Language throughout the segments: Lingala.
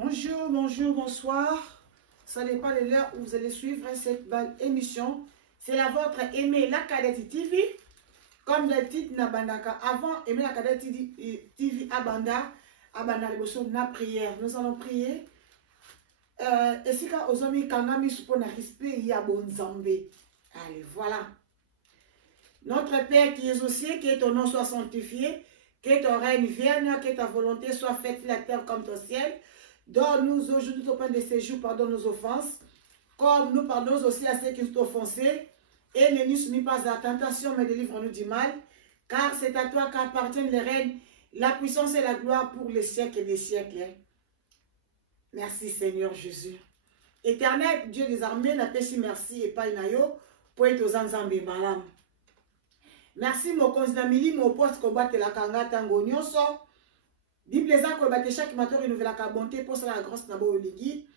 Bonjour, bonjour, bonsoir. Ça dépend de l'heure où vous allez suivre cette belle émission. C'est la vôtre Aimé la Cadette TV. Comme le titre Nabandaka. Avant, Aimé la Cadette TV Abanda. Abanda na prière. Nous allons prier. Et si quand aux amis Kangami suppose respect, il y a bon Zambé. Allez, voilà. Notre Père qui est au ciel, que ton nom soit sanctifié, que ton règne vienne, que ta volonté soit faite sur la terre comme au ciel. Donne-nous aujourd'hui au pain de ces jours, pardonne nos offenses, comme nous pardonnons aussi à ceux qui nous ont offensés. Et ne nous soumis pas à la tentation, mais délivre-nous du mal. Car c'est à toi qu'appartiennent les règnes, la puissance et la gloire pour les siècles et des siècles. Merci Seigneur Jésus. Éternel, Dieu des armées, n'a pas si merci et pas inayo, pour être aux ensembles malam. Merci mon considamili, mon poste combattre la kanga tango nyonso. Bible les ans que chaque matin renouvelle la bonté pour la grâce nabo oligi.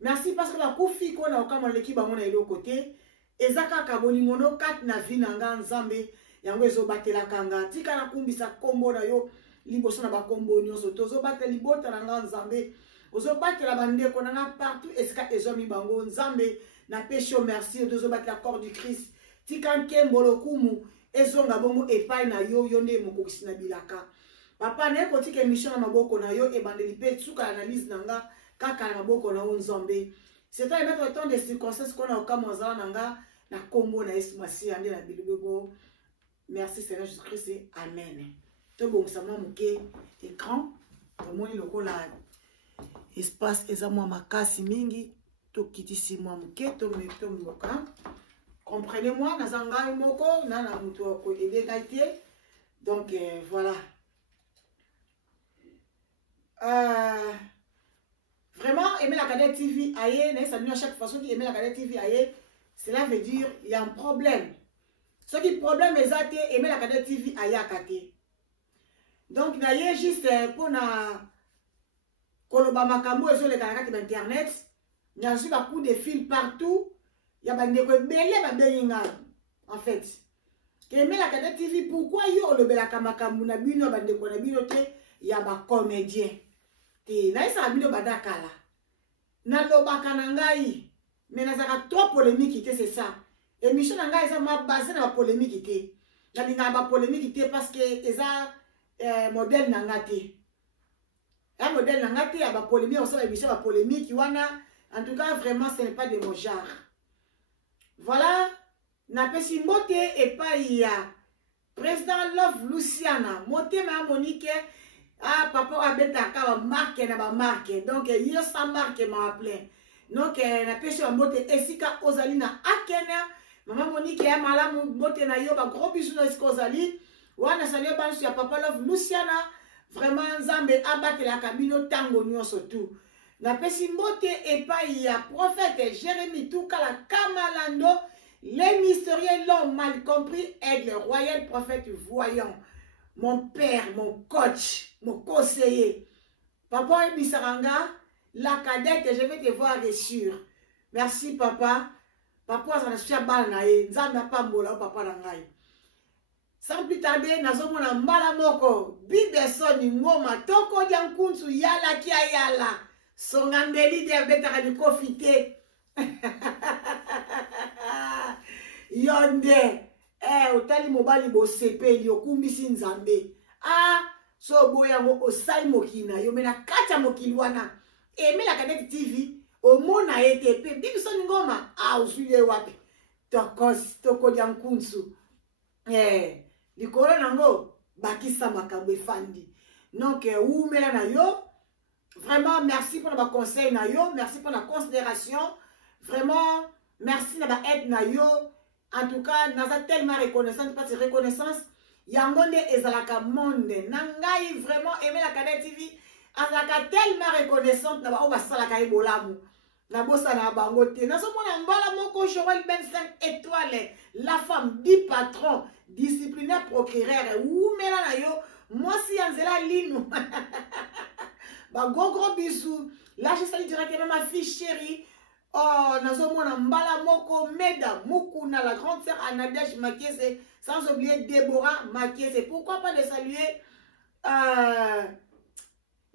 Merci parce que la koufi qu'on a au camp l'équipe à mon aile au côté. Ezaka kaboni mono kat na vinanga nzambe yango ezo battre la kanga. Tika na kumbisa kombo na yo liboso na ba kombo nyonso tozo battre libota na nga nzambe. Ozo battre la bande ko na partout eska ezo mi bango nzambe na pécho merci ozo battre la corps du Christ. Tika nkembolo kumu ezo ngabongo epai na yo yonde mokokisi na bilaka. Papa ne ko tika émission na maboko na yo e bandeli pe tsuka analyse nanga kaka na maboko na nzambe. C'est toi mettre autant de circonstances qu'on a au Kamazala nanga na kombo na Yesu Masi ande na bilubego. Merci Seigneur Jésus-Christ. Amen. To bon sama muke écran to moni lokola espace eza mwa makasi mingi to kitisi mwa muke to meto mboka. Comprenez-moi nazanga moko na na muto ko edegalité. Donc voilà. Vraiment, aimer la Cadette TV aïe, à chaque façon qui aimer la Cadette TV aïe, cela veut dire il y a un problème. Ce qui problème est aimer la Cadette TV aïe à côté. Donc, d'ailleurs, juste pour na Koloba Makambo et sur les canaux d'internet, il y a aussi un coup de fil partout. Il y a des gens en fait. Aimer la Cadette TV, pourquoi il y a le Belakamakambo na bino bande ko na bino te, il y a des comédiens. Na isa bino badakala na lobaka na ngai mais nazaka trop polémique te c'est ça émission na ngai ça m'a basé na polémique te na linga ba polémique te parce que eza modèle na ngati un modèle na ngati ya ba polémique on sait émission ba polémique wana en tout cas vraiment ce n'est pas de mon genre. Voilà na pesi mbote et pas ya président Love Luciana moté ma Monique. Ah, papa a betaka ba marque na ba marque. Donc yo sa marque m'a appelé. Donc na pêche ba mote esika ozali na akena. Maman Monique ya malamu mote na yo ba gros bisous na esika ozali. Wana salio bansu ya papa Love Luciana. Vraiment nzambe abate la kabino tango nyonso tout. Na pesi mbote epai ya prophète Jérémie Toukala Kamalando. Les mystérieux l'ont mal compris. Aigle royal prophète voyant. Mon père, mon coach, mon conseiller. Papa Ebisaranga, la cadette, je vais te voir sûr. Merci papa. Papa, ça n'a pas nae. Nzambe pas mbola papa nangai. Sans plus tarder, nazomona mbala moko. Bibeson ngoma toko jankunsu yala kia yala. Songambeli de betaka di kofite. Yonde. Otali mobali bo sepeli okumbisi nzambe. Ah, so boya ngo osai mokina yo mena kacha mokili wana. Eme la Cadette TV omona ete pe bibiso ngoma uzwile wapi. Toko jankunsu. Likolo nango bakisa makambo efandi. Donc umela na yo. Vraiment merci pour la conseil na yo, merci pour la considération. Vraiment merci na ba aide na yo. En tout cas, nous avons tellement reconnaissance, parce que reconnaissance, Yangonde ezalaka monde. Nangai vraiment aimé la Cadette TV. Azalaka tellement reconnaissante, na ba oba salaka ebolamu. Na bossa na bangote. Na so mona mbala moko Joël Ben 5 étoiles. La femme, 10 patrons, disciplinaire procureur. Ou mela na yo, moi si anzela linu. Ba gros bisous. Là je salue directement ma fille chérie. Oh, nazomona mbala moko Meda Mukuna, la grande sœur Anadège Makiese, sans oublier Déborah Makiese. Pourquoi pas de saluer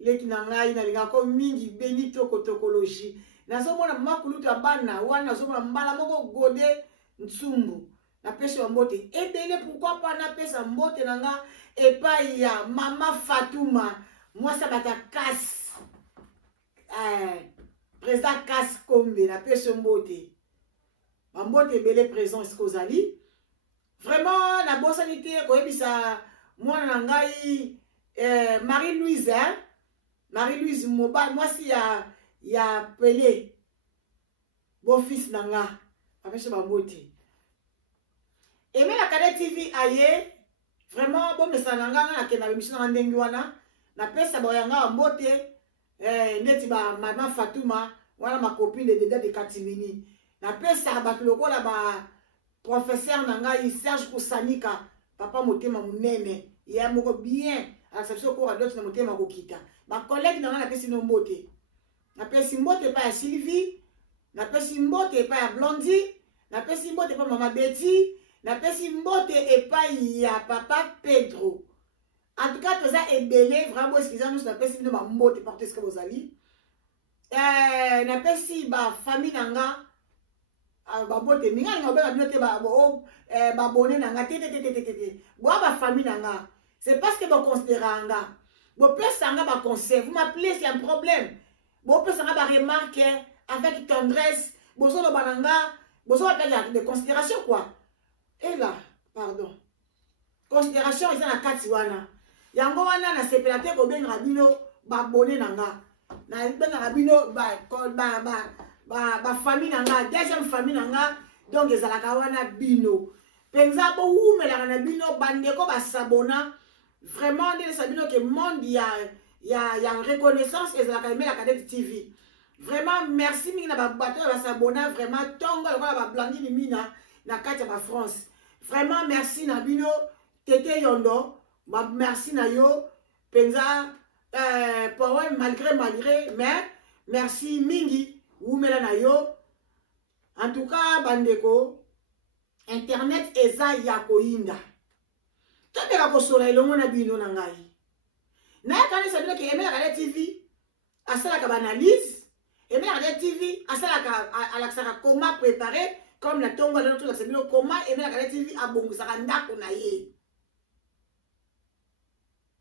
leki na ngai na linga ko mingi beni tokologie nazomona makulutu ya bana wana nazomona mbala moko gode nsumbu na pesa mbote ebele pourquoi pas na pesa mbote na nga epai ya mama Fatuma mwasa bata kas président kas kombe na pesa mbote mbote ebele présence kozali vraiment na bosani te koyebisa mwana na ngai Marie-Louise Moba mwasi ya Pelé bon fils na nga apesha bambote Aimé la Cadet TV aye vraiment bon message na nga na kena bemission na ndengi wana na pesa boyanga mbote neti ba mama Fatuma wana ma copine de de Katimini na pesa ba lokola ba professeur na nga Serge Kusanika papa motema munene ya moko bien acception ko radot na motema kokita ba collègue na nga na pesi no mbote na pesi mbote pa ya Sylvie na pesi mbote pa ya Blondie na pesi mbote pa mama Betty na pesi mbote epai ya papa Pedro. En tout cas, tout ça est belé, vraiment, excusez-nous, na pesi no mbote partout ce que vous allez. Na pesi ba famille nanga ba bote minga nga ba binote ba bonne nanga tete. Bo ba famille nanga. C'est parce que vous considérez nga. Bo pesa nga ba conseil, vous m'appelez c'est un problème. Bo pesa nga ba remarque avec tendresse, bo so lo bananga, bo so appelle de considération quoi. Et là, pardon. Considération ils na kati wana. Yango wana na sepelate ko benga bino ba bonne nanga. Na benga bino ba famille nanga, deuxième famille nanga, donc ezalaka wana bino. Penza bo umela na bino bandeko ba sabona. Vraiment de sabino que monde ya reconnaissance ezalaka Aimé la Cadet TV. Vraiment merci mingi na ba bato ba sabona vraiment tongo lokola ba Blandine mina na kati ba France. Vraiment merci na bino Tete Yondo, merci na yo penza malgré mais merci mingi umela na yo. En tout cas bandeko internet eza ya koinda. Tobeka kosola elongo na bino na ngai. Na yakane sabino ke Aimé la Cadet TV asalaka ba analyse, Aimé la Cadet TV asalaka alaksaka comment préparer comme la tongo na tout la sabino comment Aimé la Cadet TV abongusaka ndako na ye.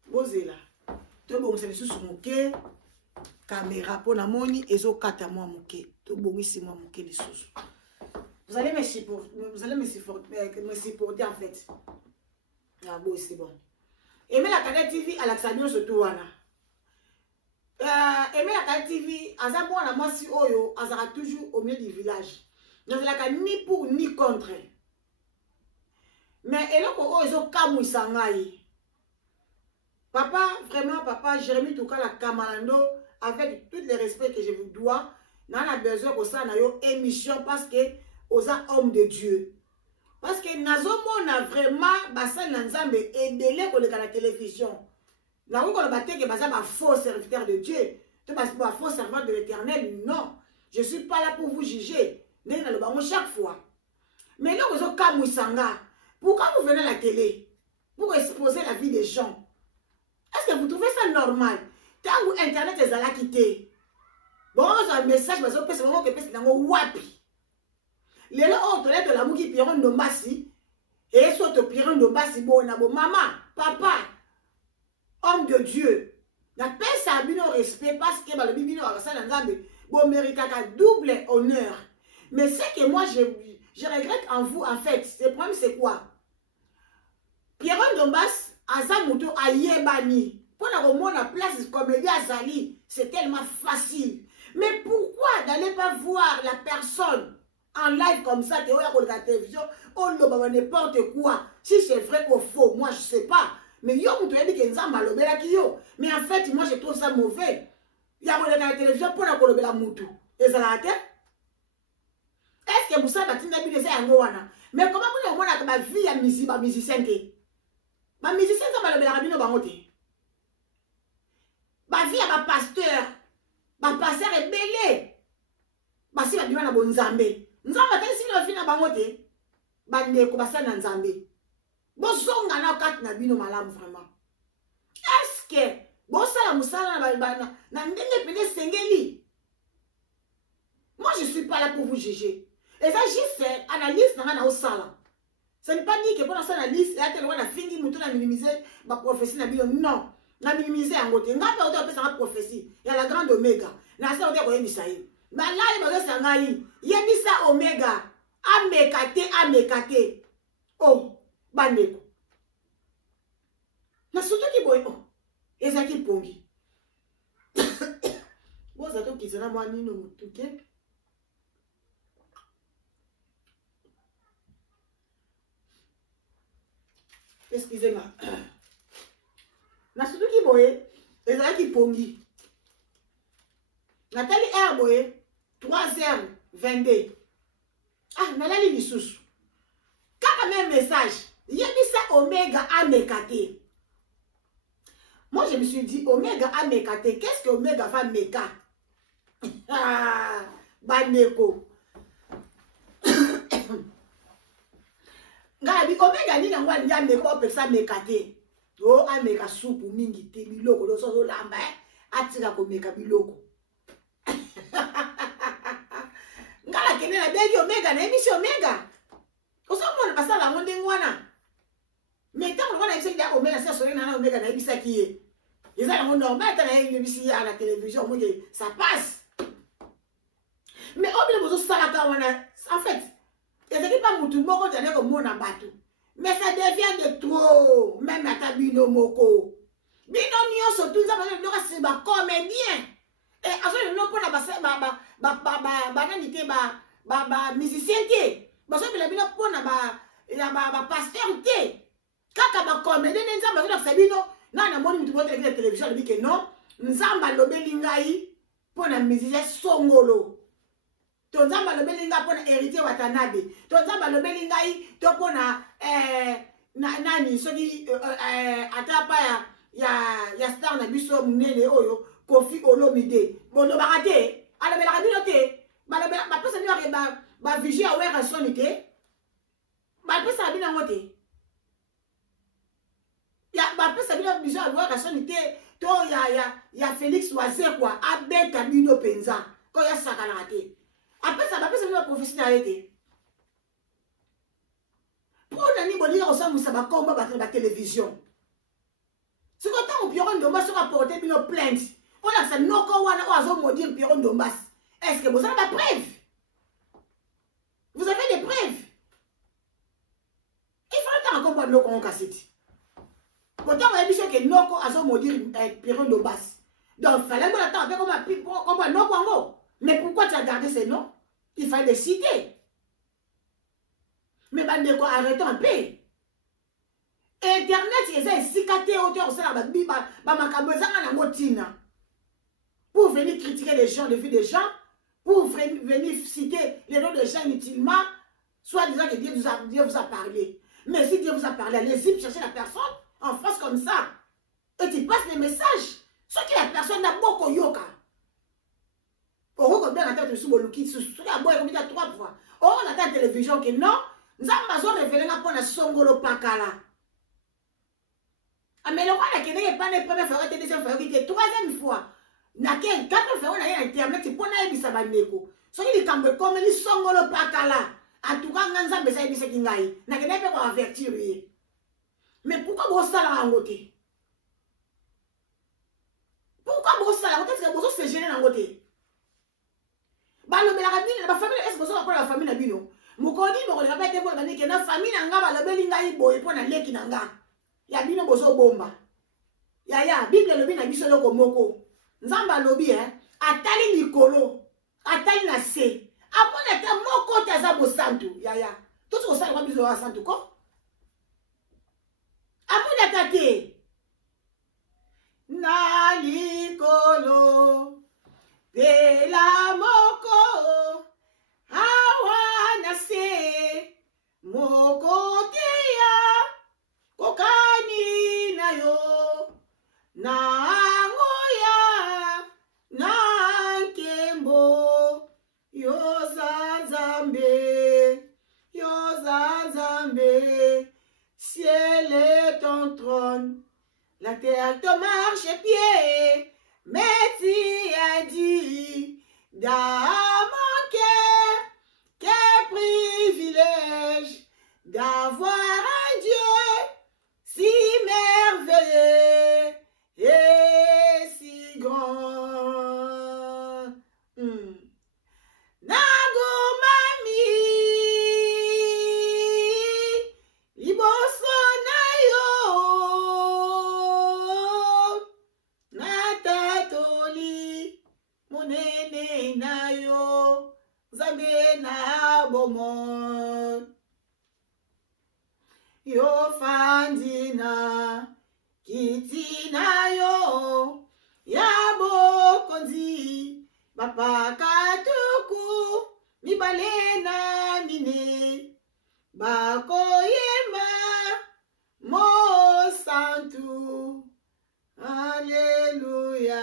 Bozela. To bongisa lisusu moke caméra po na moni ezokata mwa moke. To bongisi mwa moke lisusu. Vous allez me supporter en fait. Ah bon, c'est bon. Aimé la Cadet TV à l'Axabio surtout wana. Aimé la Cadet TV azabo na mwasi oyo azara toujours au milieu du village. N'azalaka ni pour ni contre. Mais eloko oyo ezokamwisa ngai. Papa, vraiment papa Jérémy Toukala Kamalando avec tout le respect que je vous dois, n'a besoin que ça na yo émission parce que osa homme de Dieu. Parce que nazomona vraiment basal nanzambe ebele koleka la télévision. Na ko le baté que basa ba faux serviteur de Dieu, to ba faux servant de l'Éternel. Non, je suis pas là pour vous juger. Mais na le bango chaque fois. Mais là vous kamwisanga. Pourquoi vous venez à la télé pour exposer la vie des gens? Est-ce que vous trouvez ça normal? Tant que internet est à la quitter. Bon, un message parce que c'est vraiment que c'est dans wapi. Les autres de l'amour qui pierront de Massi et sont pierront de Massi bon maman, papa, homme de Dieu. La paix ça a bien au respect parce que le bibino a ça dans bon mérite un double honneur. Mais ce que moi je regrette en vous en fait, le problème c'est quoi? Pierron Dombas Azamuto ayebani pour la place comédien Azali, c'est tellement facile. Mais pourquoi n'allez pas voir la personne en live comme ça, que on la télévision, on le n'importe quoi. Si c'est vrai ou faux, moi je sais pas. Mais yo on te dit que nzamba lobela kiyo. Mais en fait, moi je trouve ça mauvais. Il y a la télévision pour la kolobela mutu. Et ça la tête. Est-ce que vous savez que tu n'as pas wana? Mais comment vous voyez que ma vie a musicien que ma musicien ça va lobela bino bangote. Ma vie a ma pasteur est belé. Ma si va bino na bonzambe. Nzamba tali si la vie na bangote. Bande ko basana nzambe. Bozonga na kat na bino malamu vraiment. Est-ce que Bon, ça, na ndenge pene sengeli. Moi, je ne suis pas là pour vous juger. Et ça, juste analyse na au sala. Ce n'est pas dit que pour la analyse, il y a tellement de fini, mouton a minimisé ma prophétie na bio. Non, na minimisé en côté. N'a pas autant que prophétie. Il y a la grande oméga. Na ça autant que Misaï. Mais là, il va se sangaï. Il y a mis ça oméga. Amekate. Oh, bandeko. Na surtout qui boy. Oh, et ça qui pongi. Bon, ça qui sera moi ni no mutuke. Excusez-moi. Na surtout qui boy. Et ça qui pongi. Nathalie Herboye, 3h22. Ah, Nathalie Lissous. Quand même message, il y a mis ça Oméga Amekate. Moi, je me suis dit, Oméga Amekate, qu'est-ce que Oméga va meka? Ah, Baneko. Ngabi, Oméga ni na ngwa njambe ko pesa mekate. Oh, ameka soupu mingi te biloko, lo so lamba, atira ko meka biloko. Ngala kene na begi Oméga na émission Oméga. Oso mona basala ngonde ngwana. Mais tant qu'on a essayé d'Oméga, ça serait na Oméga na ebisa kiye. Ils ont normal dans la à la télévision, ça passe. Mais au milieu de ça, en fait, il n'y a pas de monde qui a mon abatou. Mais ça devient de trop, même à ta bino moko. Bino nyo surtout, ça va être comédien. Et après, nous avons pas musicien. Parce que nous avons pasteur. Quand on a comédien, nous avons na moni mutu bote la télévision elle dit que non nzamba lobeli ngai pona musicien songolo to nzamba lobeli ngai pona héritier watanade to nzamba lobeli ngai to pona nani soki atapa ya star na biso munene oyo Kofi Olomide bono barate ala bela kabino te ba pesa ni ba vigie awera sonite ba pesa bina ngote ya ba pesa bino biso alwa ka sonite to ya Félix Oise quoi abeta bino penza ko ya sakana te apesa ba pesa bino professionnel été pour nani boli ko samusa ba komba ba télévision ce que tant au Pierron Ndombas sur apporter bino plainte on a ça noko wana o azo maudire Pierron Ndombas est-ce que vous avez des preuves? Vous avez des preuves? Il faut le temps qu'on noko on cassette. Pourtant, on a dit que Noko a son maudit Pierron Ndombas. Donc, il fallait qu'on attende comme un Noko. Mais pourquoi tu as gardé ces noms? Il fallait les citer. Mais Bandeko, arrêtons un peu. Internet, ils ont cicaté autour de ça, pour venir critiquer les gens, les vies des gens, pour venir citer les noms des gens inutilement, soit disant que Dieu vous a parlé. Mais si Dieu vous a parlé, allez-y chercher la personne. En face comme ça, et tu passes les messages. Ce que la personne n'a pas yoka. On a bien la tête de Souboluki, ce qui a beau et 3 fois. On a la télévision que non, nous avons révélé pour la Songolo Pakala. Mais le roi n'a pas les premières fois, deuxième fois, troisième fois. N'a qu'un 4 fois, on a internet, pour n'a pas Sabaneko. Ce qui est comme les Songolo Pakala. En tout cas, nous avons besoin de ce qui n'a pas avertir. Mais pourquoi vous allez en côté? Pourquoi vous allez en côté? Est-ce que vous allez gêner en côté? La famille, est-ce que vous allez la famille? Mukodi, vous allez répéter pour que la famille n'a pas belinga boy pour la leki nanga. Ya bino bozo bomba. Ya, Bible le bina biso loko moko. Nzamba lobi, atali nikolo, atali na se. Apona ta moko tazabo santu. Ya. Tout ce que vous allez voir biso wa santu ko? Amuna tate nalikolo de la moko awana se moko teya kokani na yo na ngoya na nkembo yoza zambe ciel est ton trône, la terre te marche pied. monene na yo Nzambe na bomoi yo fandina kiti na yo ya bokonzi bapakatuku mibale na mine bakoyemba mo santu Alléluia.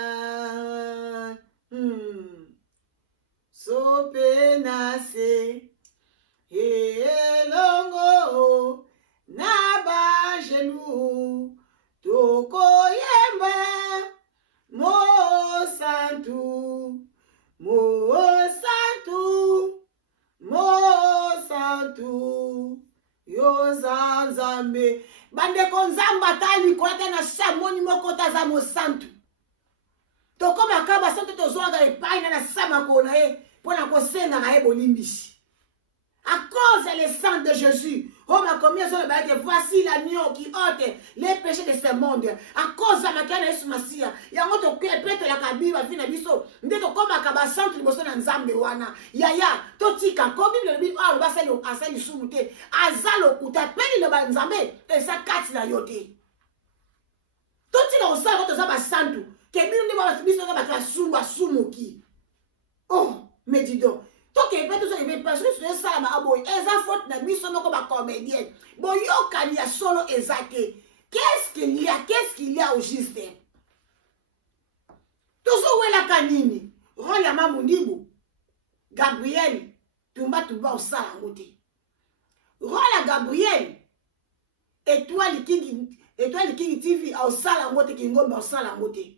Sope nase elongo na ba jelu tokoyemba mo santu yo zanzambe bandeko nzamba tali kwata na samoni moko taza mo santu tokoma kaba santu tozwanga epai na sama kona e pona kosenga na ebolimbisi à cause le sang de Jésus. Oh ma combien sont les voici l'agneau qui ôte les péchés de ce monde. À cause de ma canne Yesu Masia. Ya ngoto pete la kabiba fina biso. Ndeto koma kaba santu liboso na nzambe wana. Yaya totika ko Bible le ah ba selo asali sumute. Azalo kuta peli le ba nzambe e sa kati na yote. Totika osala ngoto za ba santu. Ke Bible ba biso na ba sumba sumuki. Oh, mais dis donc. Donc, il peut toujours aimer parce que c'est ça, ma aboy. Eza faute na biso moko ba comédienne. Bon, yo kania solo ezake. Qu'est-ce qu'il y a? Qu'est-ce qu'il y a au juste? Toujours où est la canine? Roya mamunibu. Gabriel. Tumba au sala ngote. Roya Gabriel. Étoile King TV au sala ngote ki ngomba au sala ngote.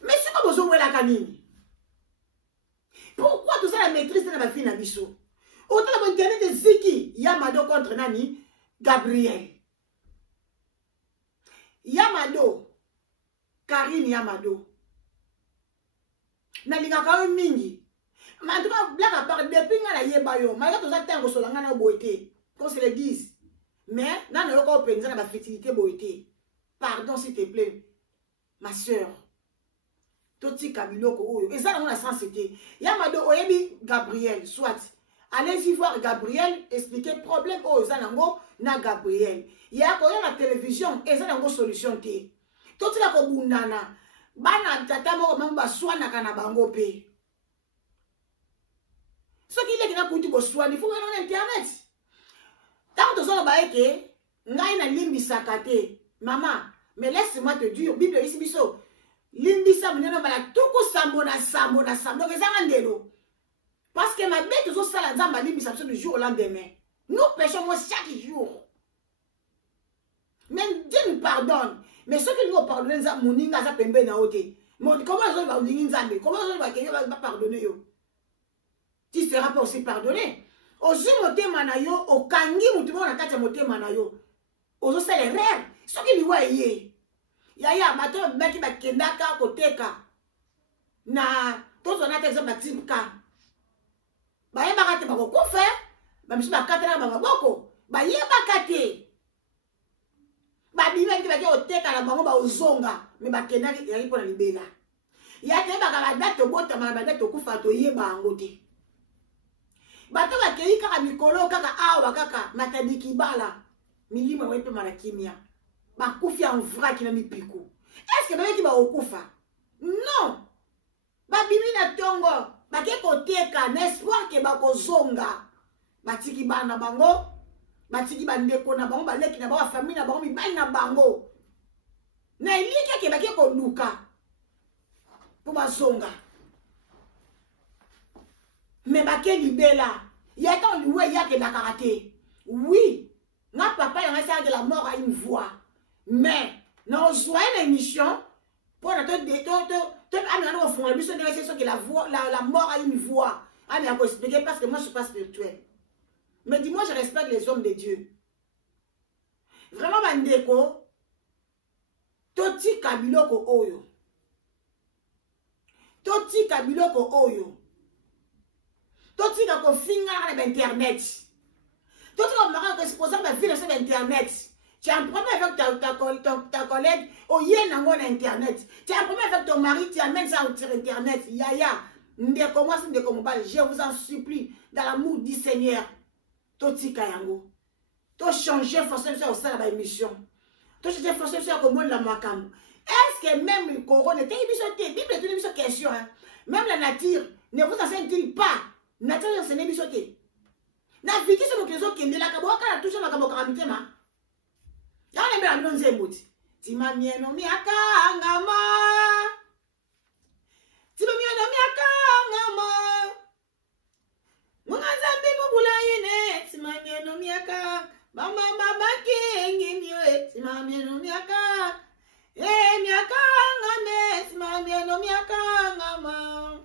Mais c'est pas besoin où est la canine? Pourquoi tout ça la maîtrise de ma fille na biso? Autant la internet de Ziki, Yamado contre Nani, Gabriel. Yamado, Karine Yamado. Nalinga ka mingi. Ma tout blague à part depuis nga la yeba yo, ma tout ça tango solanga na boité. Qu'on se le dise. Mais na no ko penza na ba fertilité boité. Pardon s'il te plaît. Ma sœur. Toti kabiloko oyo eza na sensité Yamado oyebi Gabriel soit allez-y voir Gabriel expliquer problème oyo eza nango na Gabriel ya ko na télévision eza nango solution te toti la ko bundana bana tata moko mamba swana kana bango pe ce qui est que na kutu bo swani faut na internet tant to zo ba eke ngai na limbisa kate maman mais laisse-moi te dire Bible ici biso limbisa muneno bala tuku sambo na sambo donc ezanga ndelo parce que ma bête zo sala nzamba limbisa du jour au lendemain nous péchons chaque jour même Dieu nous pardonne mais ceux qui nous pardonnent nzamba muninga za pembe na ote comment zo ba ndingi nzambe comment zo ba kenye ba pardonner yo tu seras pas aussi pardonné ozu motema na yo okangi mutu na kati ya motema na yo ozo sala erreur soki liwa ye Yaya, bato baki bakendaka koteka na toto na teza batipka. Bayeba kate bako kufe, bamisu bakate na maboko, bayeba kate. Babima kite baki oteka na bango ba ozonga, me bakendaki yaki pona libela. Yate baka badate bota ma badate kufa to yeba angote. Bato bakei kaka mikolo kaka awa kaka matadiki bala. Milima wepe mara kimia. Bakufi en vrac na mipiku. Est-ce que bébé qui va okufa? Non. Babimi na tongo, bake koteka n'espoir ke bakozonga. Batiki bana bango, batiki bandeko na bango, baleki na bango, famille na bango, mibali na bango. Na ilike ke bake koluka. Po bazonga. Mais bake libela. Yata liwe yake na karaté. Oui. Na papa yanga sa que la mort a une voix. Mais, dans une émission, pour la mort a une voix. Ah, mais expliquer parce que moi je ne suis pas spirituel. Mais dis-moi, je respecte les hommes de Dieu. Vraiment, Bandeko, Toti Kabiloko Oyo. Toti Kabiloko Oyo. Toti Kako Finga na Internet. Toti Kako Maraka exposant ma vie sur Internet. Tu as un problème avec ta collègue, au yen en internet. Tu as un problème avec ton mari, tu amènes ça sur internet. Yaya, je vous en supplie, dans l'amour du Seigneur, Totika yango. To changer forcément au sein de la émission. To changer forcément au monde de la makam. Est-ce que même le corona était une Bible est une question, hein? Même la nature ne vous enseigne-t-il pas? Nature enseigne une question. Na viki sur le réseau qui est là, quand on touche la cabocaramité, ma. Y'a un peu de non moti. Tima mieno miaka ngama. Tima mieno miaka ngama. Mungazambi mubula yine. Tima mieno miaka. Mama mama kengi tima mieno miaka. Miaka ngame. Tima mieno miaka ngama.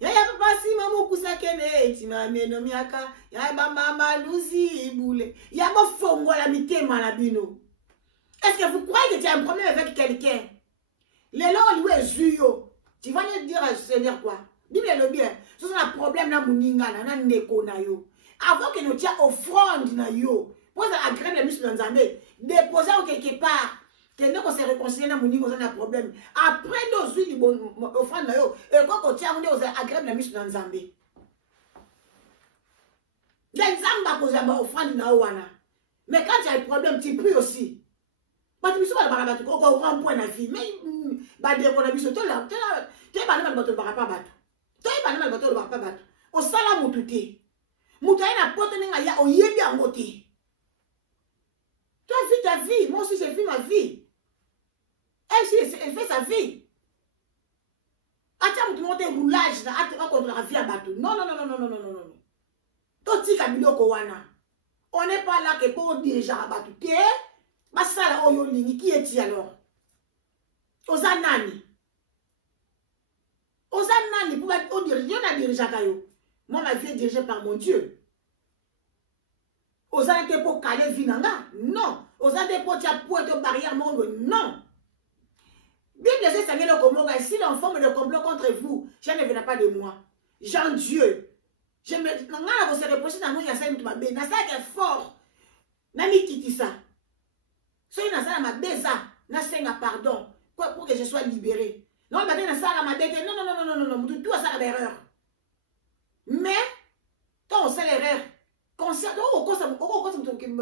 Yaya papa si mamu kusakene. Tima mieno miaka. Yaya mama luzi boule. Y'a mo fongo la mité malabino. Est-ce que vous croyez que tu as un problème avec quelqu'un? Les lois lui est zuyo. Tu vas lui dire à Seigneur quoi? Bible le bien. Ce sont un problème na muninga na neko na yo. Avant que nous tiens offrande na yo. Pour agréer les muscles dans Zambé. Déposer quelque part. Que nous se réconcilier na muninga on a un problème. Après nos huiles offrande na yo. Et quand on tient on agréer les muscles dans Zambé. Les Zamba posent une offrande na wana. Mais quand tu as un problème, tu pries aussi. But tu sais pas tu comprends point la vie mais ba de ko na biso to la te ba na bato ba pa bato to ba na bato ba pa bato o sala mututé mutu ina poto ninga ya o yebi angote tu as vu ta vie moi aussi j'ai vu ma vie elle fait sa vie atia mutu monter roulage na atra contre la vie à bato non to tika biloko wana on n'est pas là que pour diriger à bato te Masala oyo lingi qui est-il alors? Ozanani. Ozanani pour diriger on a dirigé kayo. Moi ma vie est dirigée par mon Dieu. Ozanani pour caler vinanga? Non. Ozanani pour tia point de barrière monde? Non. Bible dit ça le komoga si l'enfant me complot contre vous, je ne viendrai pas de moi. Jean Dieu. Je me ngana vous se reprocher dans nous ya ça mtu mabe. Na ça est fort. Nami kiti ça. Soyez dans ça ma beza, na senga pardon, pour que je sois libéré. Non, mais dans ça ma bête, non, tout ça l'erreur. Mais quand on sait l'erreur, conscient, mais tu ne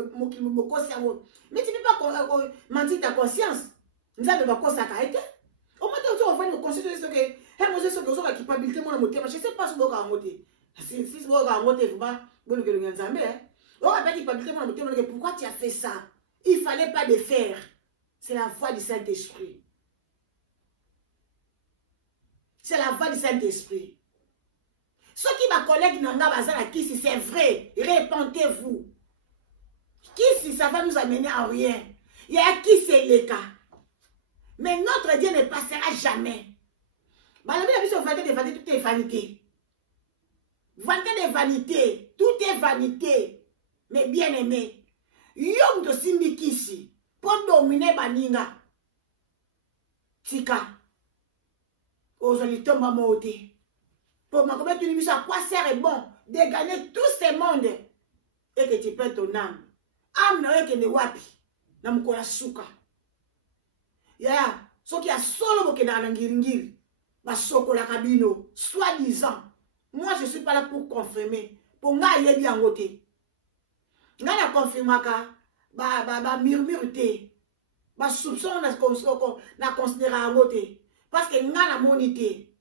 peux pas mentir ta conscience. Nous avons pas quoi ça a été. Au moins tu vas faire une conscience de ce que, moi je sais que vous avez culpabilité mon moteur, je sais pas ce que vous avez monté. Si vous avez monté, vous va, vous ne pouvez pas jamais. On va pas culpabilité mon moteur, pourquoi tu as fait ça? Il ne fallait pas le faire. C'est la voix du Saint-Esprit. C'est la voix du Saint-Esprit. Ceux qui ma collègue Nanga Bazara, qui si c'est vrai, répentez-vous. Qui si ça va nous amener à rien. Il y a qui c'est le cas. Mais notre Dieu ne passera jamais. Tout est vanité. Vanité de vanité. Tout est vanité. Mais bien aimé. Yom to simbi kisi pour dominer baninga tika ozali tomba moté pour ma commettre une mission à quoi sert bon de gagner tous ces mondes et que tu perds ton âme na que ne wapi na mukola suka ya so qui a solo boke na ngiri ba sokola kabino soi-disant moi je suis pas là pour confirmer pour nga yebi angote. Nga na confirmaka ba murmurité ba soupçon na considérer angote parce que nga na monité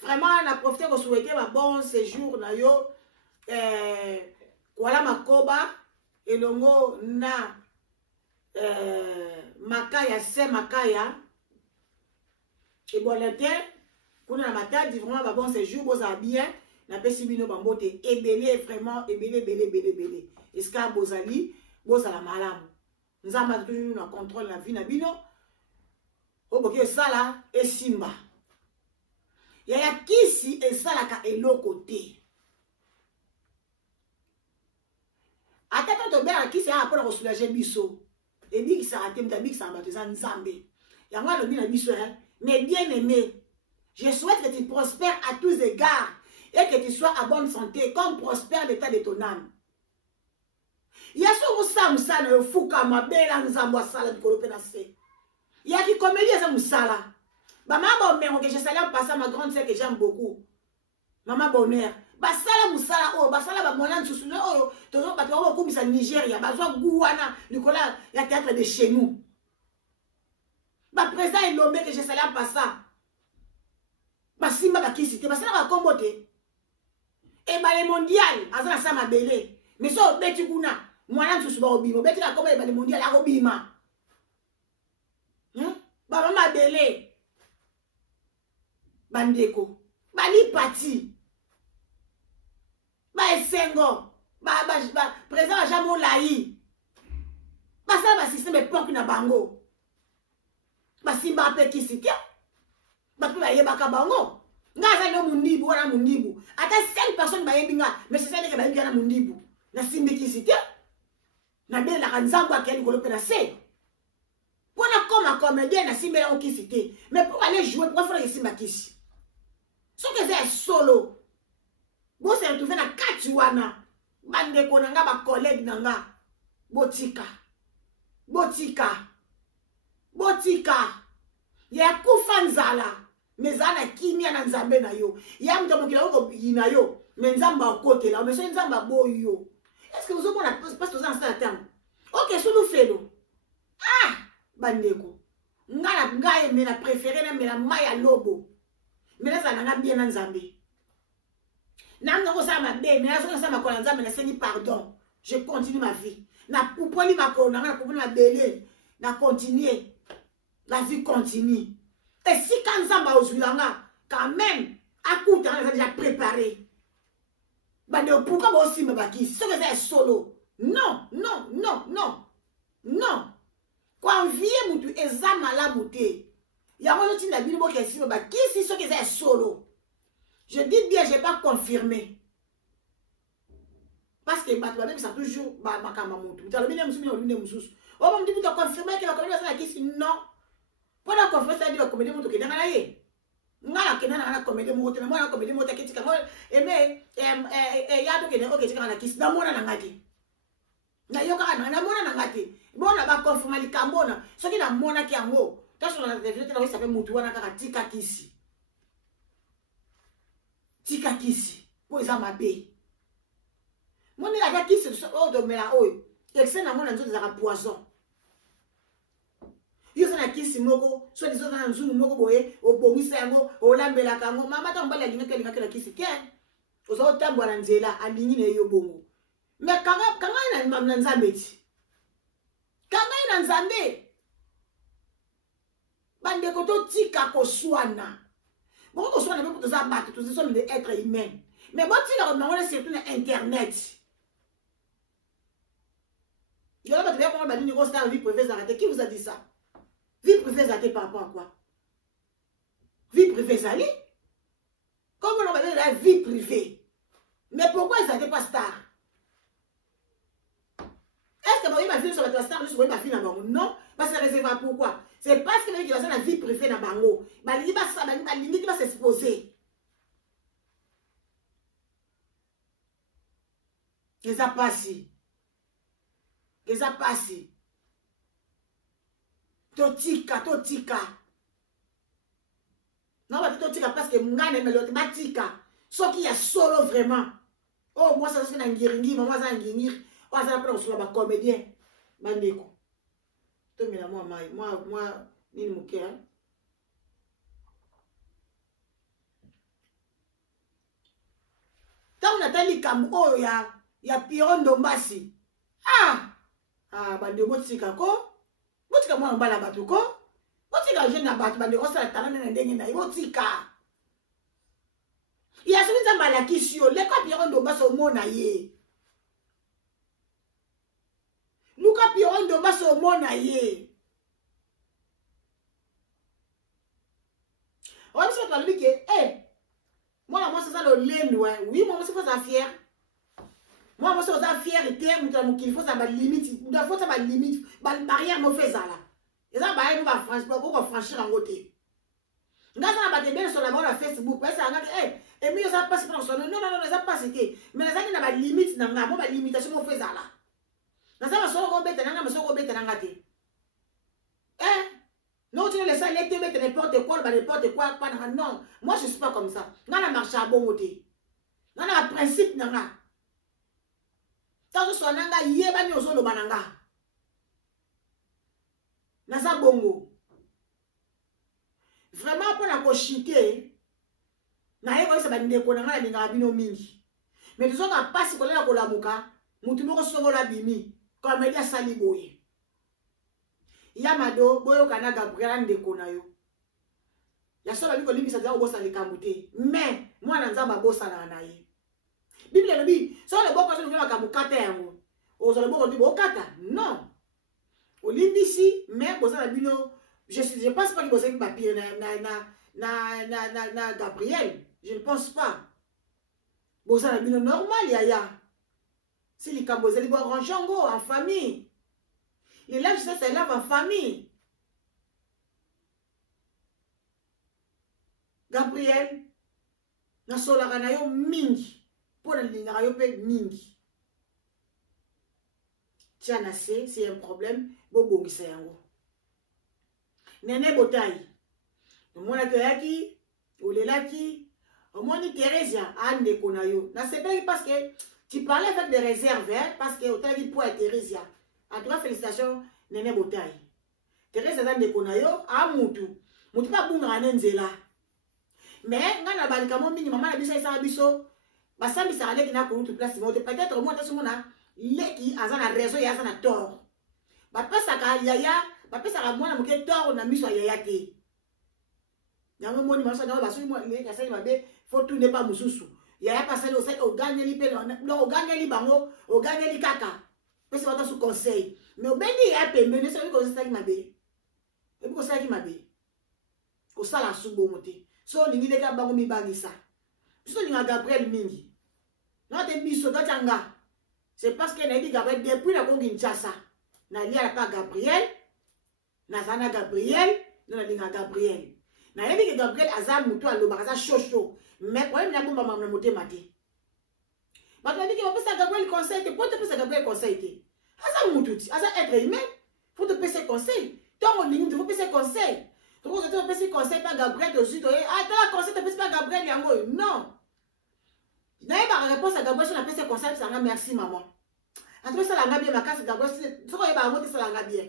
vraiment na profiter ko souhaiter ba bon séjour na yo voilà makoba elongo na makaya se makaya et bolete kuna na matadi vraiment ba bon séjour boza bien na pesi bino bambote ebele vraiment ebele belé eska bozali bozala malamu nzamba toujours na contrôle la vie na bino oboki sala esimba ya kisi esalaka eloko te atata to bela kisi a pour soulager biso et dit que ça a été m'tabik ça m'a tezan nzambe yango alobi na biso mais bien aimé je souhaite que tu prospères à tous égards et que tu sois à bonne santé, comme prospère l'état de ton âme. Ya so musa musana yo fuka mabela nzambo asala dikolo pe na se. Ya ki comédie eza musala. Ba mama bonheur que je salue en passant ma grande sœur que j'aime beaucoup. Maman bonheur. Ba sala musala oh ba sala ba mwana nsusu oh tozo ba to ko bisa Nigeria ba zo guwana dikola ya théâtre de chez nous. Ba président Elombe que je salue en passant. Ba simba ba kisite ba sala ba kombote. Et ba le mondial azana sa mabele. Mais so beti kuna mwana nsusu ba obima beti ka komba ba le mondial a obima. Ba mama bele bandeko bali parti ba esengo ba président Jamon Layi ba ça ba système époque na bango ba simba pe kisitia ba pe ba yebaka bango nga za no mundibu wana mundibu ata 5 personnes ba yebinga mais c'est ça que ba yebinga na mundibu na simbi kisitia na bela la kanzambo akeli kolope na se pona comme comédien na simba la okisité mais pour aller jouer pour faire simba kisi ce que c'est solo bo se retrouver na kati wana bande ko nanga ba collègue nanga botika ya kufa nzala mezana kimia na nzambe na yo ya mtu mokila ko yina yo mais nzamba okotela mais so nzamba boyo est-ce que vous avez pas tous en temps OK so nous felo ah bandeko ngala me na préféré na me na maya lobo mais là ça n'a bien na nzambe nanga ko sa mabe mais là so sa makola nzambe na sengi pardon je continue ma vie na poupoli makona na poupoli ma belé na continuer la vie continue et si quand nzamba ozulanga quand même akuta on a déjà préparé bande pourquoi ba aussi me baki ce que c'est solo non kwa envier mutu eza malamu te ya mo tinda bino bo kesi ba kisi ce que c'est solo je dis bien j'ai pas confirmé parce que ba même ça toujours ba makama mutu talo bino musu bino bino mususu o ba mdibu to confirmer que la comédie ça kisi non pour la confirmer ça dit la comédie mutu ke na ye ngala ke na comédie mutu na mo comédie mutu kiti ka mo eme ya to ke ne o ke tika na kisi na mona na ngati na yo kaka na mona na ngati bona ba confirmer likambona soki na mona ki yango taso na devete na wesa pe mutu wana kaka tika kisi po eza mabe moni la kisi o do mela oyo ekse na mona nzoto za poison yo sana kisi moko so dizo na nzunu moko boye obongisa yango olambela kango mama ta mbala linga kela kisi ke ozo tambwa na nzela alingi na yo bongo mais kanga na nzambe ti kanga na nzambe bande ko to tika ko swana bon ko swana ko to za battu to sommes des êtres humains mais bon tika on a surtout na internet yo là tu vas comment bandi ko star vie privée arrêtez qui vous a dit ça vie privée arrêtez par rapport à quoi vie privée ça allez comment on va dire la vie privée mais pourquoi ils n'étaient pas stars? Est-ce que ma vie sur la star juste pour ma fille là-bas? Non, parce que c'est réservé pourquoi? C'est parce que il a la vie privée dans bango. Il va s'exposer. Les a passé. Totika. Non, mais totika parce que m'gane mais l'autre batika. Sauf qu'il y a solo vraiment. Oh, moi ça c'est un ngiringi, moi ça un ngingir. Oh, ça après on se la comédien. Bandeko. Moi, nini muke hein? Tant Nathalie kam oh ya Piron Dombasi. Bande botika ko. Botika mwa mbala batu ko. Botika jeune na batu bande osala talana na ndenge na botika. Ya soki nzamba la kisio le ko Piron Dombasi omona ye. Luka Piron Dombasi omona ye. On se fait dire que, moi, c'est ça le lait, oui, moi, c'est pas ça fier. Moi, c'est ça fierté, qu'il faut ça ma limite, il faut ça ma limite, ma barrière me fait ça là. Et ça, bah, nous va franchir en côté. Quand on a bien sur la bande Facebook, ça a et mieux ça passe par son non, ça passe que, mais ça qui n'a pas de limite, n'a pas de limitation, on fait ça là. Naza masolo ko beta nanga masolo ko beta nanga te. Non, tu ne laisses pas les te mettre n'importe quoi, n'importe quoi, pas non. Moi, je ne suis pas comme ça. N'a pas marché à bon côté. N'a pas principe nanga. Tant que soit nanga yeba ni ozo lo bananga. Naza bongo. Vraiment pour la cochiter. Na yeba ça ba ndeko nanga ni nga bino mingi. Mais tu nga passe ko la ko la muka, mutu moko songo la bimi, comme media sali boye. Yamado boyo kana Gabriel ndeko na yo. Ya soba biko limbisa za obosa likamute. Mais moi na nzamba bosa na ye. Bible le bi, so le boko so le makamukata yango. O so le boko ndi bokata. Non. O limbisi mais bosa na bino, je pense pas que bosa ki papier na Gabriel. Je ne pense pas. Bosa na bino normal ya. Si likambo zeli bo ranjango en famille. Les lèvres, c'est lèvres en famille. Gabriel, na sola na yo mingi. Pour la ligne na yo pe mingi. Tiens, c'est un problème. Bobo ngisa yango. Nene botai. Mona toyaki, olelaki. Omoni Thérèse, ande konayo. Na c'est pas parce que tu parlais avec des réserves, hein, parce que autant dit pour Thérèse. En tout cas, félicitations, Nene Botaï. Thérèse Azan de Konayo, a Moutou. Moutou pas bunga nenzela. Mais, n'a pas de camon mini, maman a bisa isa abiso. Basami sa ale qui n'a pas eu place. Peut-être moi, t'as mona, leki Azan a raison et Azan a tort. Bapé sa ka yaya, bapé sa ka mona mouke tort, on a mis sur yaya te. Yango moni, maman sa n'a pas su, moi, il est à babe, faut tout ne pas moussousou. Yaya passé au gagne li pe, non, au gagne li bango, au gagne li kaka. Mais c'est pas sous conseil. Mais au béni, il y a un peu, mais c'est que ça qui m'a bé. Et pourquoi ça qui m'a bé? Au ça la sous bon moté. So, l'ingé de Gabango mi bagisa. So, l'ingé Gabriel Mingi. Non, t'es biso, t'as tanga. C'est parce qu'elle a dit Gabriel, depuis la Congo-Kinshasa, n'a lié pas Gabriel, n'a zana Gabriel, n'a l'ingé Gabriel. N'a dit que Gabriel a zan moutou à l'obaraza chaud. Mais pour elle, n'a pas maman moté maté. Mais tu as dit que tu peux Gabriel conseil, tu peux Gabriel conseil. Asa mututi, asa être humain, faut te passer conseil. Toi mon ligne, tu faut passer conseil. Tu faut te passer conseil pas Gabriel de suite. Ah, tu as conseil, tu passes pas Gabriel yango. Non. N'ayez pas réponse à Gabriel, je passer conseil, ça nga merci maman. En tout cas, ça la bien ma casse Gabriel, tu vas pas monter ça la bien.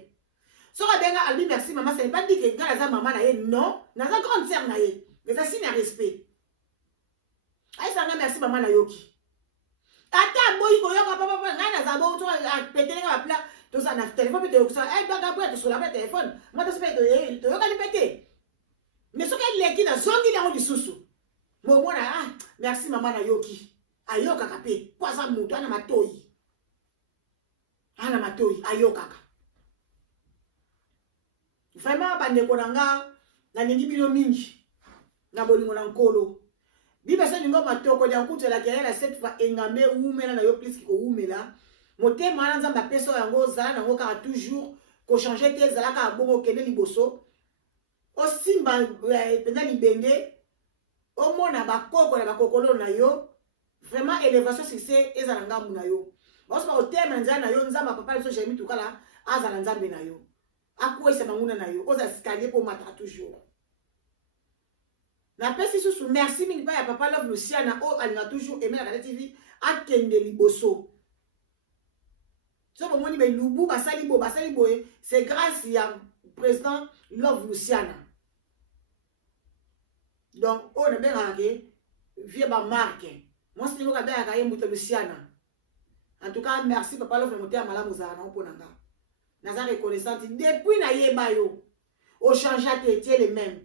So ka benga albi merci maman, ça n'est pas dit que gars la maman na non, na sa grande sœur na ye. Mais ça signe respect. Ay ça nga merci maman na yoki. Ata boy ko yoka papa ngana za bo to péter nga pla to ça na téléphone peut te ça eh ba Gabriel to sur la téléphone moi to spé to yoka li péter mais so ka leki na zongi na ngoli susu mo mona ah merci maman na yoki ayoka kapé kwa za mutu ana matoi ayoka ka vraiment bande ko nanga na ningi bino mingi na bolingo na nkolo. Bible se ningo matoko dia nkutela kelele cette fois engame umela na yo plus ko umela motema na nzamba peso yango zala nango ka toujours ko changer te zala ka bongo kende liboso o simba pena libende o mona bakoko na bakokolo na yo vraiment élévation succès ezala ngambu na yo parce que o tema nzala na yo nzamba papa leso jemi tukala azala nzambe na yo akwesa manguna na yo oza escalier pour mata toujours. Na pesi sous merci mingi pa ya papa Love Luciana o alina toujours aimé la Canal TV akende liboso. So bomoni be lubu basali boye c'est grâce ya président Love Luciana. Donc on a bien regardé vieux ba marque. Moi c'est nga bien ka yembuto Luciana. En tout cas merci papa Love moté malamu za na oponanga. Naza reconnaissante depuis na yeba yo. Au changé t'es les mêmes.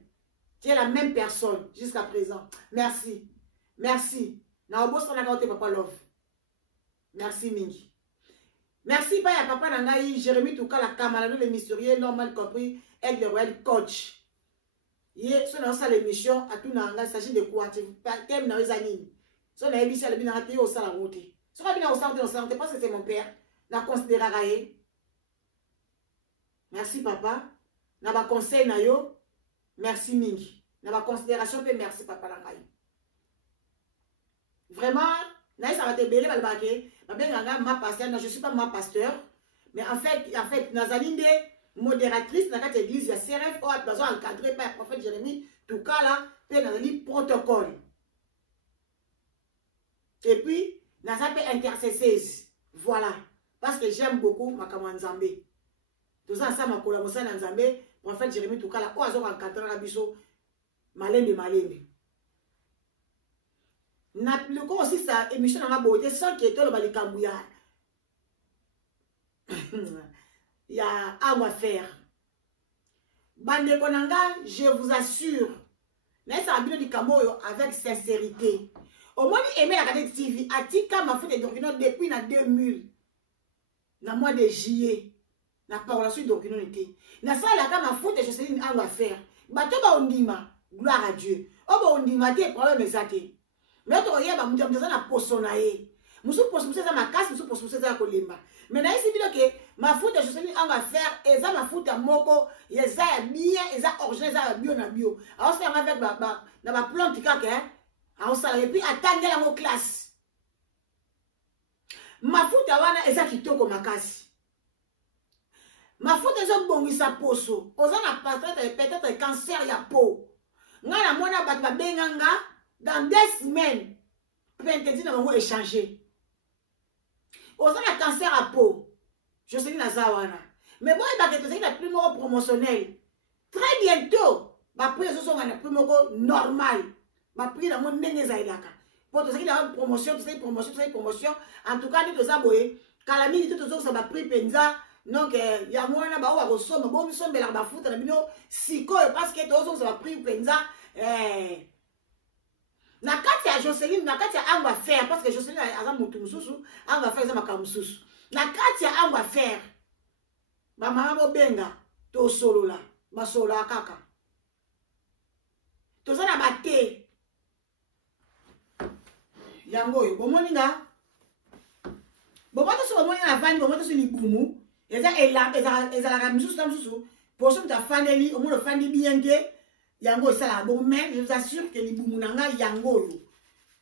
Tu es la même personne jusqu'à présent. Merci. Merci. Na obos on a gardé papa Love. Merci mingi. Merci pas ya papa nangai Jérémy Toukala Kamala le mystérieux normal compris avec le royal coach. Hier so na ça l'émission à tout nanga s'agit de quoi tu thème na ezanini. So na ebisa le bina te au sala route. So ka bina au sala parce que c'est mon père. Na considérer. Merci papa. Na ba conseil na yo. Merci mingi. Na ma considération, merci papa Langai. Vraiment, ça va te belé balbaké. Ma pasteur, je ne suis pas ma pasteur. Mais en fait, Nazalinde, modératrice, dans cette église, il y a CRF, ou a besoin encadré par le prophète Jérémie, tout cas là, puis Nazali protocole. Et puis, Nazali intercesseuse. Voilà. Parce que j'aime beaucoup Makama Nzambe. Tout ça, ma collaboration dans Nzambe, prophète Jérémie, tout cas là, ou a besoin encadré la biso, malembe. Le coup aussi, ça émission dans la beauté, sans qu'il y ait tout le balikambouya. Il y a à faire. Bande Konanga, je vous assure, mais ça a bien du Kamoyo avec sincérité. Au moins, aimer la radio TV, Atika m'a fait des documents depuis 2000, dans le mois de juillet. Na parole sur documents était. Na ça la kama faute je sais à quoi faire. Bato ba ondima, gloire à Dieu. Oba ondima te problème exacté. Mais to yeba mutu mutza na poso na ye. Musu poso musa ma casse, musu poso musa kolemba. Mais na isi bilo ke mafuta je sais à quoi faire eza mafuta moko eza bien eza original eza bio na bio. Alors c'est avec na ba plante kaka hein. Alors ça et puis attendre la mo classe. Mafuta wana eza kitoko makasi. Mafuta eza bongisa poso. Oza na peut-être cancer ya peau. Nga na mona bat ba benganga dans 2 semaines. Pentedi na bango échanger. Oza na cancer à peau. Je sais na zawana. Mais bon ba que la plus promotionnel. Très bientôt, ba prix zo na plus normal. Ba prix na mon ndenge za ilaka. Pour to la promotion, promotion. En tout cas, nous aboye. Kalami tout zo ça ba prix penza. Donc, il y a moins de choses qui sont bon, ils sont bien la foot, si quoi, parce que tous ça va pris penza. Na kati ya Jocelyne, na kati ya anga faire, parce que Jocelyne a mutu mususu, anga faire ça makamususu. Na kati ya anga faire, ba mama bo benga, to solo la, ba solo kaka. To ça na baté. Yango yo, bomoni nga. Bomoto so bomoni na vani, bomoto so ni bumu. Eza la misusu tam susu pour ça ta faneli au moins le fandi bien que yango ça la bon mais je vous assure que les bumunanga yango yo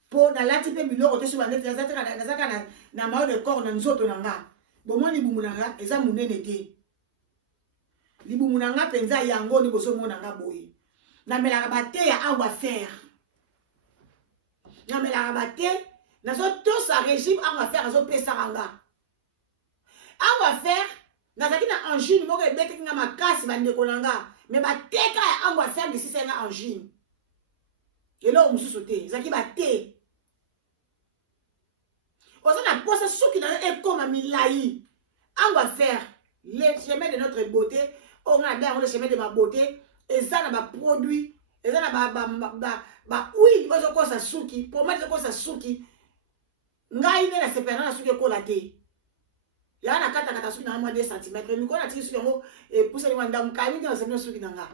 pour dans la type biloko te sur net na ma de corps na nzoto nanga bon moi ni bumunanga eza munene te li bumunanga penza yango ni boso monanga boyi na mela baté ya awa faire na mela baté na zo tous à régime awa faire zo pesa ranga awa faire nazaki na angine moko ebeti nga makasi bandeko nanga me bateka ya ango affaire de sisa nga angine elo mususu te ezaki bate oza na posa soki na ekoma milai ango affaire le chemin de notre beauté on a bien le chemin de ma beauté eza na ba produit eza na ba huile bazo kosa suki pour mettre kosa suki ngai ne na sepena na suki kola te. Il y a un kata suki na moins 2 cm. Mais quand on a tiré sur yango et pousse les mandam kami dans cette suki nanga.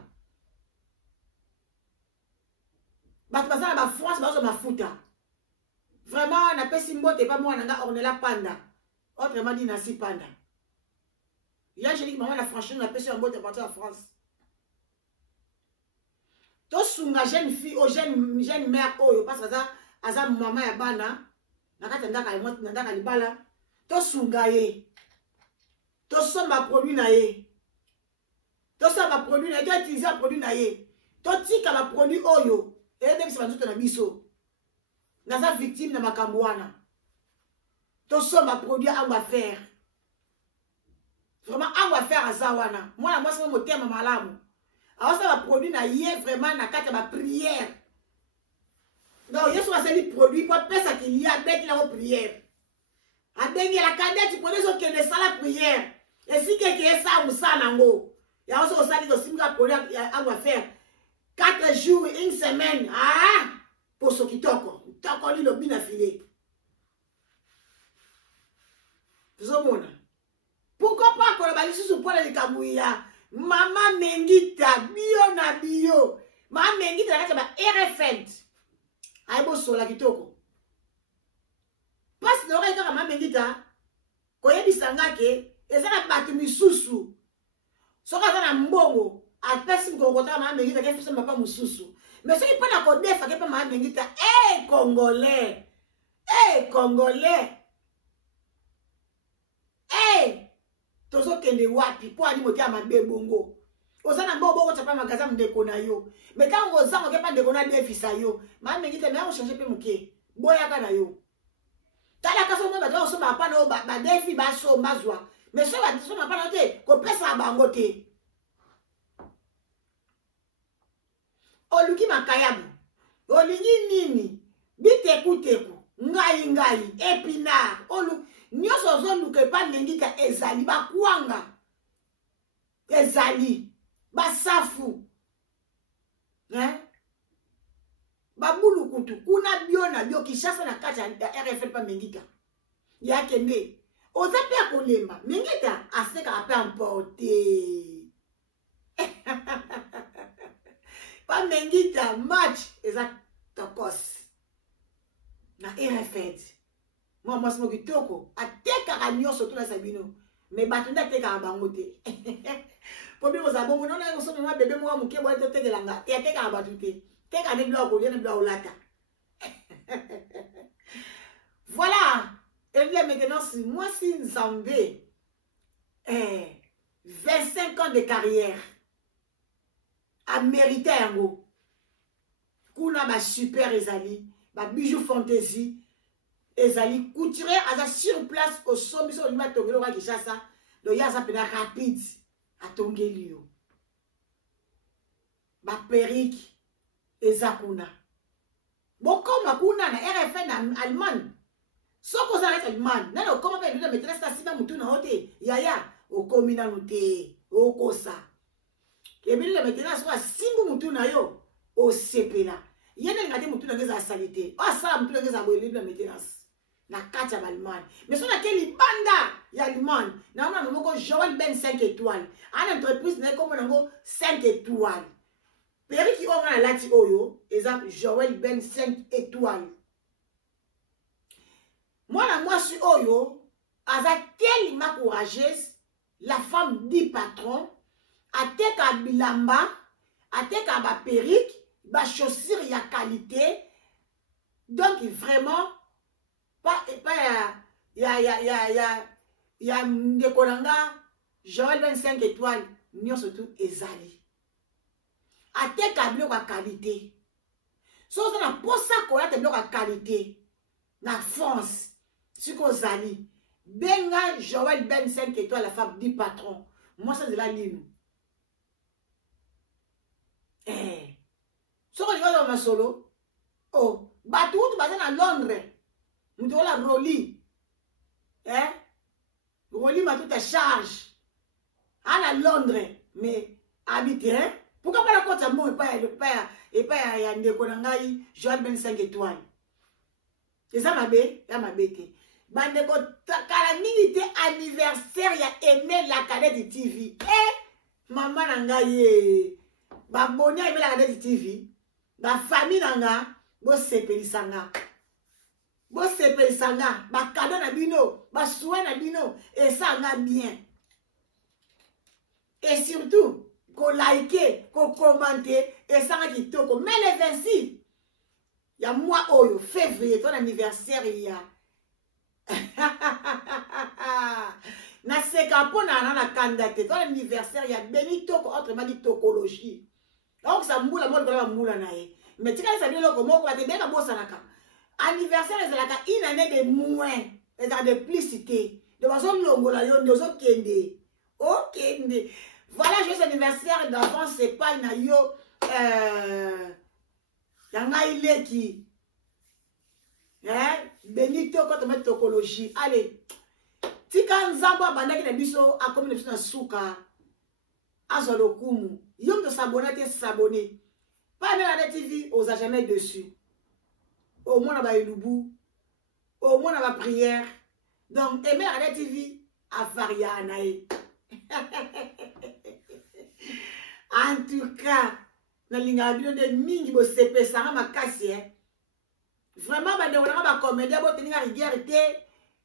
Bat bazana ba France bazo mafuta. Vraiment na pesi mbote pas moi nanga ornela panda. Autrement dit na si panda. Il y a Angélique maman la franchement na pesi mbote partir en France. To sunga jeune fille au jeune mère oyo parce que aza maman ya bana nakata ndaka ya mot ndaka libala to sunga ye. To somba produit na ye. To somba produit na ye. To utiliser produit na ye. To tika ba produit oyo. Et même si bazuto na biso. Na sa victime na makambo wana. To somba produit a va faire. Vraiment a va faire azawana. Moi moi c'est mon terme malamu. Alors ça va produit na ye vraiment na kata ba prière. Donc yesu va seli produit pour pesa qu'il y a avec la prière. Abengi la cadette pour les autres qui ne sont la prière. Et si quelqu'un est ça ou ça nango. Il y a aussi ça qui doit faire 4 jours, 1 semaine. Ah! Pour ceux qui toko. Toko li le bin affilé. Pourquoi pas qu'on a dit sur le Kamouya? Maman Mengita, bio na bio. Maman Mengita, la RFL. Aïbo sur la kitoko. Parce que l'oreille de Maman Mengita, quand il y a des sangake, et ça n'a pas de misusu. Ce qu'on a dans mbongo, à personne qu'on rencontre Maman Mengita, qui fait pas misusu. Mais ce qui peut la connaître, qui pas Maman Mengita, Congolais, tozo kende wapi po ani motia mabe bongo ozana mbo bongo tapa magaza mdeko na yo mais quand on zango ke pa ndeko na defisa yo ma mengite mais on changer pe muke boya kana yo tala kaso mo ba do so ba pa no ba defi ba so mazwa mais so ba so ma pa no te ko pesa bango te oluki makayabu olingi nini bitekuteku ngai epina olu nyoso zo luke pa lengika ezali bakwanga ezali basafu babulu kutu kuna biona bio kishasa na kati ya RFL pa mengika yake ne oza pe akolemba mengita aseka ape emporter pa mengita match eza tokos na RFL moi simo kitoko ateka nyoso tula sabino me batunda teka bango te pobi mo zabongo nona yo so na bebe mo muke bo to tekelanga ya teka batute teka ne bla ko ne bla olata voilà et là maintenant si moi si Nzambe 25 ans de carrière a mérité yango kuna ba super ezali ba bijou fantasy ezali couturier aza sur place au sommet sur lima tongelo ka Kishasa do yaza pena rapide atongeli yo ba perruque ezakuna bokoma kuna na RFN na Allemagne soko za Allemagne na no koma pe de maîtresse ta sima mutu na hote yaya okomi na note okosa kebili le maîtresse wa simbu mutu na yo o sepela yene ngati mutu na ngeza salite asa mutu na ngeza boyeli na maîtresse na kati ya Allemagne mais son akeli banda ya Allemagne na mona moko Joel Ben 5 étoiles ana entreprise na comme nango 5 étoiles periki onga na lati oyo exemple Joel Ben 5 étoiles moi suis oyo aza tellement courageuse la femme dit patron ateka bilamba ateka ba perruque ba chaussures ya qualité donc vraiment pas ya ndekolanga Joel 25 étoiles nyo surtout ezali ateka biloko ya qualité so on a posa kola te biloko ya qualité na France siko zali benga Joel 25 étoiles la femme du patron moi ça de la ligne so ko ngalo masolo oh batu tu baza na Londres mutola Roli Roli ma tout à charge à Londres mais habité pourquoi pas la côte à moi et pas ya ndeko na ngai Joel 25 étoiles c'est ça ma bête bande ko kala minute anniversaire ya Aimé la Cadette TV maman na ngai ba bonia Aimé la Cadette TV ba famille nanga bo sepelisanga ba cadeau na bino ba soin na bino et ça nga bien et surtout ko liker ko commenter et ça nga kitoko mais le 26 ya mois oyo février ton anniversaire ya na seka pona na candidaté ton anniversaire ya benitoko autrement dit tokologie donc ça mbula mo ko mbula na ye mais tika ça bien loko moko ba te beka bosa naka anniversaire ezalaka une année de moins ezalaka de plicité de façon longola yo ndozo kende okende voilà juste anniversaire d'avance c'est pas na yo yanga ileki benito ko tomate tokologie allez tika nzambo abandaki na biso akomi na biso na suka azwa lokumu yo de s'abonner te s'abonner pas même la TV aux jamais dessus au moins na elubu au moins na prière donc Aimé la TV a varianae en tout cas na linga bino de mingi bo sepesanga makasi vraiment ba de wona ba comédien bo teninga rigueur te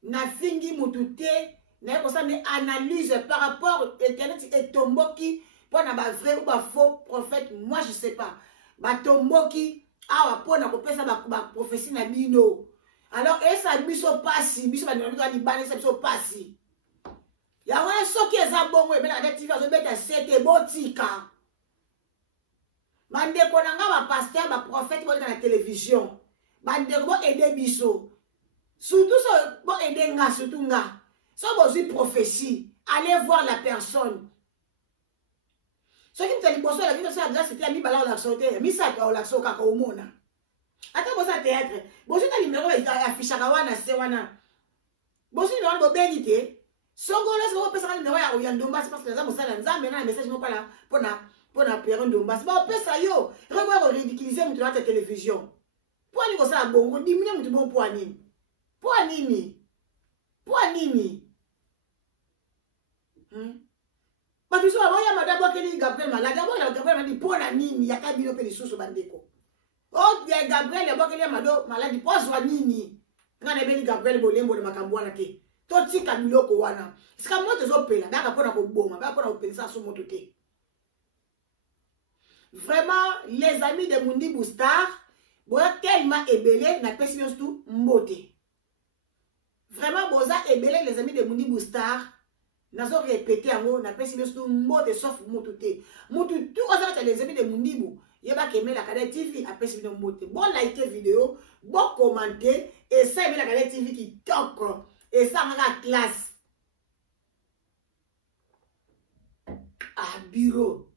na fingi mutu te na ko ça mais analyse par rapport internet et tomboki pour na ba vrai ou ba faux prophète moi je sais pas ba tomboki awa pona ko pesa ba prophétie na bino alors et ça biso pasi biso ba ndona libane ça biso pasi Ya wana soki eza bongo ebe na Kade TV azobeta sete botika. Bandeko na nga ba pasteur ba prophète boleka na télévision. Bandeko bo aider biso. Surtout so bo aider nga surtout nga. So bozui prophétie, allez voir la personne. Ce qui me dit bonsoir la vie ça déjà c'était mi bala la sauter, mi ça ka la soka ka omona. Ata bosa théâtre. Bonjour ta numéro affiche ka wana se wana. Bonjour no bo benité. Songolo se bo pesa numéro ya Oyandomba parce que ça mosala nzambe na message mo pala pona péron Ndomba. Ba pesa yo, rego ridiculiser mutu na télévision. Pour ni ko ça bongo dimine mutu bon pour nini? Pour nini? Pour nini? Parce que si on a madame qui Gabriel malade, Gabriel m'a dit pour la nini, il y a qu'à dire que les sous bandeko. Oh, il y a Gabriel, il y a qui est malade, pour soi nini. Quand on a Gabriel Bolembo de Macamboana qui. Toi, tu as mis le kowana. C'est comme moi, tu as opéré, d'accord, pour la bombe, d'accord, pour opérer ça sur mon côté. Vraiment, les amis de Mundi Boustar, boya tellement ébélé, n'a pas si tout mbote. Vraiment, boza ébélé, les amis de Mundi Boustar. Nazo répété en haut, n'a pas si tout mbote sauf moutouté. Moutouté, tout ça, les amis de Mundi Bou. Yeba qui aimé la Kade TV, a pas si mbote. Bon, liker vidéo, bon commenter, et ça, aimé la Kade TV qui toque. Et ça, on a la classe. Ah, bureau.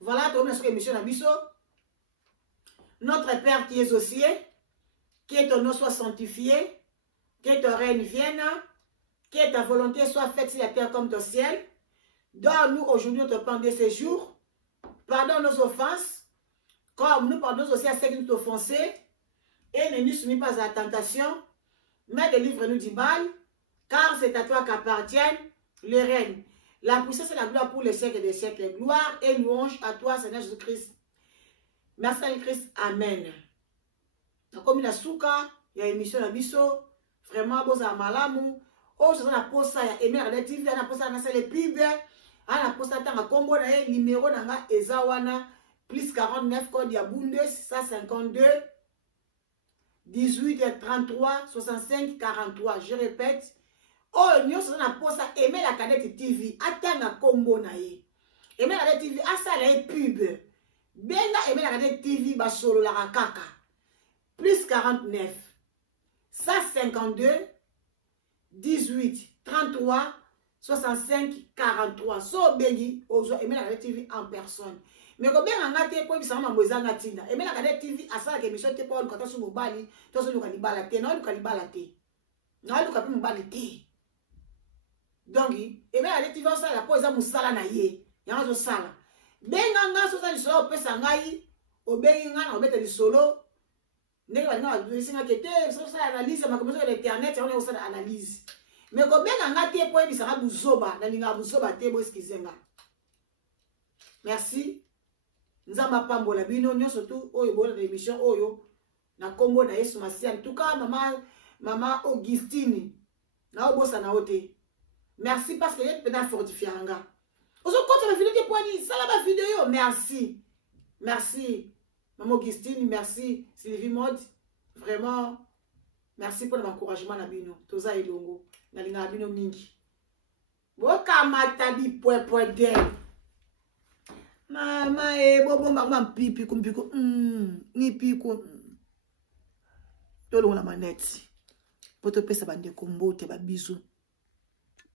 Voilà, tout le monde sur l'émission d'Abisso. Notre Père qui est aux cieux, que ton nom soit sanctifié, que ton règne vienne, que ta volonté soit faite sur la terre comme au ciel. Donne-nous aujourd'hui notre pain de ce jour. Pardonne nos offenses, comme nous pardonnons aussi à ceux qui nous ont offensés. Et ne nous soumis pas à la tentation, mais délivre-nous du mal, car c'est à toi qu'appartiennent le règne, la puissance et la gloire pour les siècles des siècles. Gloire et louange à toi, Seigneur Jésus-Christ. Merci à Christ. Amen. Comme il a souka, il y a une émission à Bisso. Vraiment, bon, ça malamu. Oh, je vais poster ça. Il y a une TV, il y a poster ça. Les pubs, il y a poster ça. Combo, il y a numéro, il y a Ezawana, plus 49, code Yabunde, 652, 18, 33, 65, 43. Je répète. Oh, nous sommes en poste à aimer la Kade TV. Attends un combo naïe. Aimer la Kade TV, à ça la pub. Benga aimer la Kade TV, ba solo la kaka. Plus 49, 152, 18, 33, 65, 43. So bengi, ozo aimer la Kade TV en personne. Mais quand bien on a été pour ça, on a besoin de tinda. Aimer la Kade TV, à ça la émission te pour quand on se mobile, on se loue kanibala te, non kanibala te, non loue kapi mobile te. Donc, et bien, allez, tu vas ça, la pose à moussala na ye. Y'a un sala. Benga, so ça, le solo, pe sangai, au benga, on met le solo. N'est-ce pas, le singa qui était, so ça, analyse, ma commission de l'internet, on est au sein d'analyse. Mais quand benga, te, pour y sera bouzoba, na linga bouzoba, te, bo, excusez-moi. Merci. Nzamba pambo la bino, nyo surtout, oyo, bon, l'émission, oyo, na combo na yesu masi. En tout cas, maman Augustine, na obosa na ote. Merci parce que vous êtes fortifié. Vous avez la vidéo de poignées. Ça la vidéo. Merci. Merci. Maman Augustine, merci. Sylvie Maud. Vraiment. Merci pour l'encouragement. Toza Elongo. Nalinga Bino Mingi. Bokamata bi point d'elle. Mama bobo maman pipi kumpiko. Ni piko. Tolo la manette. Poto pesa bande kombo te ba bisou.